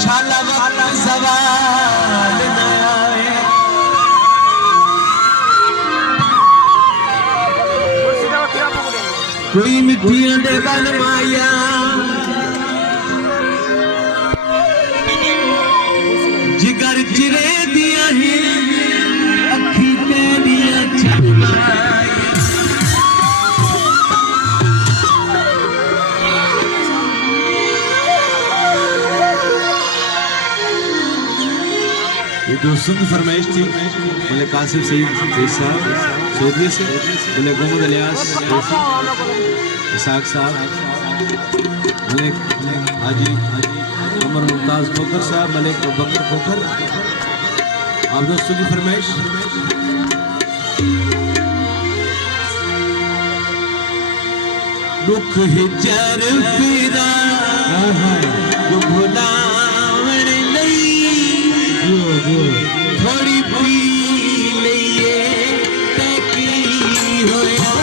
शाला वाला सवाल न आए। कोई मिट्टियां दे बन माया जिगर चिरे दिया ही अखी तेरिया चिमाई। ये दोस्तों की फरमाइश थी। मलिक कासिम सईद साहब चौधरी से, मलिक मोहम्मद इलियास इसाक साहब, मलिक हाजी उमर मुमताज खोखर साहब, मलिक बकर खोखर। आप दोस्तों की फरमाइश। दुख हिजर पीरा भुलावन थोड़ी पी लइए ते की होया।